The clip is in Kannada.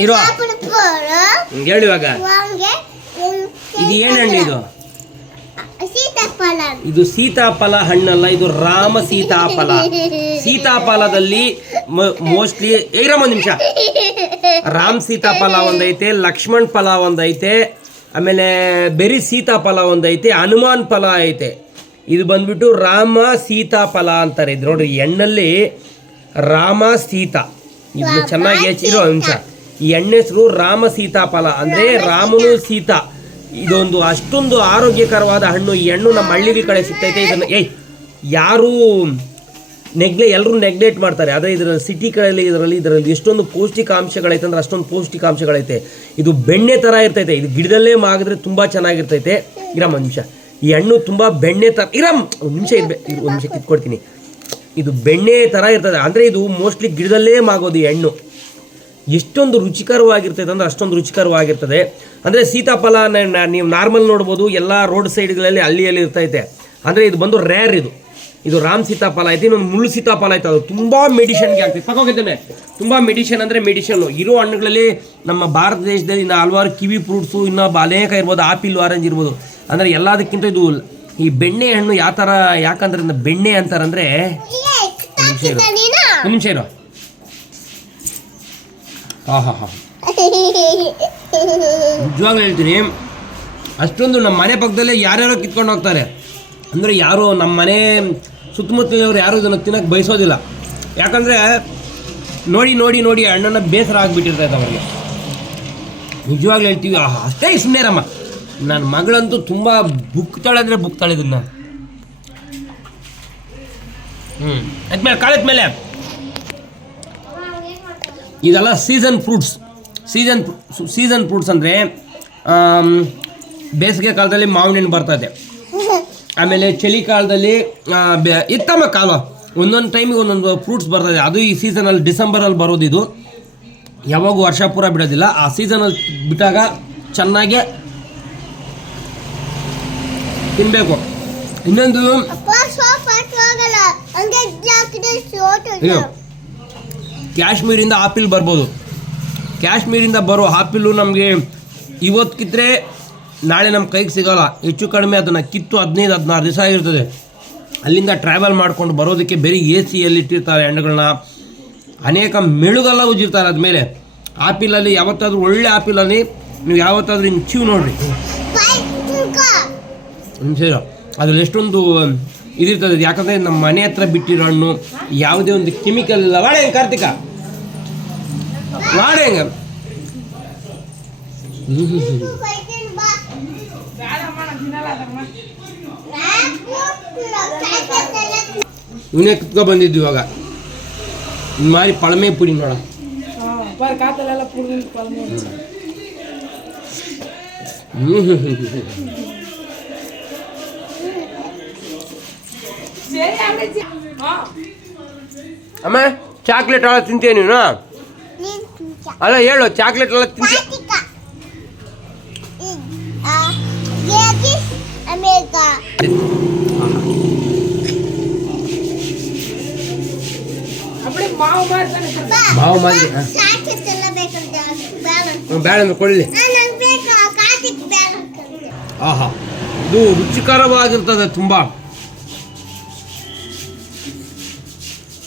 ಇರೋ ಹೇಳು ಇವಾಗ. ಇದು ಏನು ಹಣ್ಣು ಇದು? ಇದು ಸೀತಾಫಲ ಹಣ್ಣಲ್ಲ, ಇದು ರಾಮ ಸೀತಾಫಲ. ಸೀತಾಫಲದಲ್ಲಿ ಮೋಸ್ಟ್ಲಿ ಒಂದು ನಿಮಿಷ, ರಾಮ್ ಸೀತಾಫಲ ಒಂದೈತೆ, ಲಕ್ಷ್ಮಣ್ ಫಲ ಒಂದೈತೆ, ಆಮೇಲೆ ಬೆರಿ ಸೀತಾಫಲ ಒಂದೈತೆ, ಹನುಮಾನ್ ಫಲ ಐತೆ. ಇದು ಬಂದ್ಬಿಟ್ಟು ರಾಮ ಸೀತಾಫಲ ಅಂತಾರೆ. ಇದು ನೋಡ್ರಿ, ಎಣ್ಣಲ್ಲಿ ರಾಮ ಸೀತಾ, ಇದನ್ನ ಚೆನ್ನಾಗಿ ಇರೋ ನಿಮಿಷ. ಈ ಎಣ್ಣೆ ಹೆಸರು ರಾಮ ಸೀತಾಫಲ, ಅಂದರೆ ರಾಮನು ಸೀತಾ. ಇದೊಂದು ಅಷ್ಟೊಂದು ಆರೋಗ್ಯಕರವಾದ ಹಣ್ಣು. ಈ ಹಣ್ಣು ನಮ್ಮ ಹಳ್ಳಿಗಳ ಕಡೆ ಸಿಗ್ತೈತೆ. ಇದನ್ನು ಯಾರು ಎಲ್ಲರೂ ನೆಗ್ಲೆಕ್ಟ್ ಮಾಡ್ತಾರೆ. ಆದರೆ ಇದರಲ್ಲಿ ಸಿಟಿ ಕಡೆಯಲ್ಲಿ ಇದರಲ್ಲಿ ಎಷ್ಟೊಂದು ಪೌಷ್ಟಿಕಾಂಶಗಳೈತೆ ಅಂದರೆ ಅಷ್ಟೊಂದು ಪೌಷ್ಟಿಕಾಂಶಗಳೈತೆ. ಇದು ಬೆಣ್ಣೆ ಥರ ಇರ್ತೈತೆ. ಇದು ಗಿಡದಲ್ಲೇ ಮಾಗಿದ್ರೆ ತುಂಬ ಚೆನ್ನಾಗಿರ್ತೈತೆ. ಇರಮ್ಮ ಒಂದು ನಿಮಿಷ, ಈ ಹಣ್ಣು ತುಂಬ ಬೆಣ್ಣೆ ಥರ ಒಂದು ನಿಮಿಷ ಒಂದು ನಿಮಿಷ ಕಿತ್ಕೊಡ್ತೀನಿ. ಇದು ಬೆಣ್ಣೆ ಥರ ಇರ್ತದೆ, ಅಂದರೆ ಇದು ಮೋಸ್ಟ್ಲಿ ಗಿಡದಲ್ಲೇ ಮಾಗೋದು ಈ ಹಣ್ಣು. ಎಷ್ಟೊಂದು ರುಚಿಕರವಾಗಿರ್ತೈತೆ ಅಂದರೆ ಅಷ್ಟೊಂದು ರುಚಿಕರವಾಗಿರ್ತದೆ. ಅಂದರೆ ಸೀತಾಫಲ ನೀವು ನಾರ್ಮಲ್ ನೋಡ್ಬೋದು, ಎಲ್ಲ ರೋಡ್ ಸೈಡ್ಗಳಲ್ಲಿ ಹಳ್ಳಿಯಲ್ಲಿ ಇರ್ತೈತೆ. ಅಂದರೆ ಇದು ಬಂದು ರೇರ್. ಇದು ರಾಮ್ ಸೀತಾಫಲ ಐತೆ. ಇನ್ನೊಂದು ಮುಳ್ಳು ಸೀತಾಫಲ ಐತೆ, ಅದು ತುಂಬ ಮೆಡಿಷನ್ಗೆ ಆಗ್ತೈತೆ. ತಗೋಗಿದ್ದೇನೆ, ತುಂಬ ಮೆಡಿಷನ್ ಅಂದರೆ ಮೆಡಿಷನ್ನು ಇರೋ ಹಣ್ಣುಗಳಲ್ಲಿ ನಮ್ಮ ಭಾರತ ದೇಶದಲ್ಲಿ ಇನ್ನು ಹಲವಾರು ಕಿವಿ ಫ್ರೂಟ್ಸು, ಇನ್ನೂ ಅನೇಕ ಇರ್ಬೋದು, ಆಪಿಲ್, ಆರೆಂಜ್ ಇರ್ಬೋದು. ಅಂದರೆ ಎಲ್ಲದಕ್ಕಿಂತ ಇದು ಈ ಬೆಣ್ಣೆ ಹಣ್ಣು ಯಾವ ಥರ, ಯಾಕಂದ್ರೆ ಬೆಣ್ಣೆ ಅಂತಾರಂದರೆ, ನಿಮಿಷ ಇರೋ. ನಿಜವಾಗ್ಲೂ ಹೇಳ್ತೀನಿ, ಅಷ್ಟೊಂದು ನಮ್ಮ ಮನೆ ಪಕ್ಕದಲ್ಲೇ ಯಾರ್ಯಾರೋ ಕಿತ್ಕೊಂಡು ಹೋಗ್ತಾರೆ. ಅಂದರೆ ಯಾರು ನಮ್ಮ ಮನೆ ಸುತ್ತಮುತ್ತಲಿನವ್ರು ಯಾರು ಇದನ್ನು ತಿನ್ನೋಕ್ಕೆ ಬಯಸೋದಿಲ್ಲ. ಯಾಕಂದರೆ ನೋಡಿ ನೋಡಿ ನೋಡಿ ಹಣ್ಣನ್ನು ಬೇಸರ ಆಗಿಬಿಟ್ಟಿರ್ತೈತೆ ಅವರಿಗೆ. ನಿಜವಾಗ್ಲೂ ಹೇಳ್ತೀವಿ, ಅಷ್ಟೇ ಸುಮ್ಮನೆ ರಮ್ಮ. ನನ್ನ ಮಗಳಂತೂ ತುಂಬ ಬುಕ್ತಾಳೆ ಅಂದರೆ ಬುಕ್ತಾಳೆ ಇದನ್ನು. ಅದ್ಮೇಲೆ ಕಾಲದ ಮೇಲೆ ಇದೆಲ್ಲ ಸೀಸನ್ ಫ್ರೂಟ್ಸ್. ಸೀಸನ್ ಫ್ರೂಟ್ಸ್ ಅಂದರೆ ಬೇಸಿಗೆ ಕಾಲದಲ್ಲಿ ಮಾವಿನ ಹಣ್ಣು ಬರ್ತದೆ, ಆಮೇಲೆ ಚಳಿಕಾಲದಲ್ಲಿ ಇತ್ತಮ್ಮ ಕಾಲ ಒಂದೊಂದು ಟೈಮಿಗೆ ಒಂದೊಂದು ಫ್ರೂಟ್ಸ್ ಬರ್ತದೆ. ಅದು ಈ ಸೀಸನಲ್ಲಿ ಡಿಸೆಂಬರಲ್ಲಿ ಬರೋದು. ಇದು ಯಾವಾಗೂ ವರ್ಷ ಪೂರ ಬಿಡೋದಿಲ್ಲ. ಆ ಸೀಸನಲ್ಲಿ ಬಿಟ್ಟಾಗ ಚೆನ್ನಾಗೆ ತಿನ್ನಬೇಕು. ಇನ್ನೊಂದು ಕಾಶ್ಮೀರಿಂದ ಆಪಿಲ್ ಬರ್ಬೋದು. ಕಾಶ್ಮೀರಿಂದ ಬರೋ ಆಪಿಲು ನಮಗೆ ಇವತ್ತು ಕಿತ್ತರೆ ನಾಳೆ ನಮ್ಮ ಕೈಗೆ ಸಿಗೋಲ್ಲ. ಹೆಚ್ಚು ಕಡಿಮೆ ಅದನ್ನು ಕಿತ್ತು 15-16 ದಿವಸ ಆಗಿರ್ತದೆ. ಅಲ್ಲಿಂದ ಟ್ರಾವೆಲ್ ಮಾಡ್ಕೊಂಡು ಬರೋದಕ್ಕೆ ಬೇರೆ AC ಇಟ್ಟಿರ್ತಾರೆ ಹಣ್ಣುಗಳನ್ನ. ಅನೇಕ ಮೆಳುಗೆಲ್ಲ ಉಜ್ಜಿರ್ತಾರೆ ಅದ್ಮೇಲೆ. ಆಪಿಲಲ್ಲಿ ಯಾವತ್ತಾದ್ರೂ ಒಳ್ಳೆ ಆಪಿಲಲ್ಲಿ ನೀವು ಯಾವತ್ತಾದ್ರೂ ಹಿಂಗೆ ಚೀವ್ ನೋಡ್ರಿ, ಸರಿ, ಅದ್ರಲ್ಲಿ ಎಷ್ಟೊಂದು ಇದಿರ್ತದೆ. ಯಾಕಂದರೆ ನಮ್ಮ ಮನೆ ಹತ್ರ ಬಿಟ್ಟಿರೋ ಹಣ್ಣು, ಯಾವುದೇ ಒಂದು ಕೆಮಿಕಲ್ ಇಲ್ಲ. ವಾಡೆ ಹೆಂಗೆ ಕಾರ್ತಿಕ, ವಾಡೆ ಹೆಂಗೆ ಇವನೇ ಕಿತ್ಕೊ ಬಂದಿದ್ದು. ಇವಾಗ ಮಾರಿ ಪಳಮೆ ಪುಡಿ ನೋಡ. ಅಮ್ಮ ಚಾಕ್ಲೇಟ್ ಎಲ್ಲ ತಿಂತೀಯ ನೀನು? ಅಲ್ಲ ಹೇಳು, ಚಾಕ್ಲೇಟ್ ಎಲ್ಲ ತಿಂತೀಯ? ಮಾವು ಮಾರಿ ಬೇಡ ಕೊಡಲಿ. ಆಹಾ, ಇದು ರುಚಿಕರವಾಗಿರ್ತದೆ ತುಂಬ.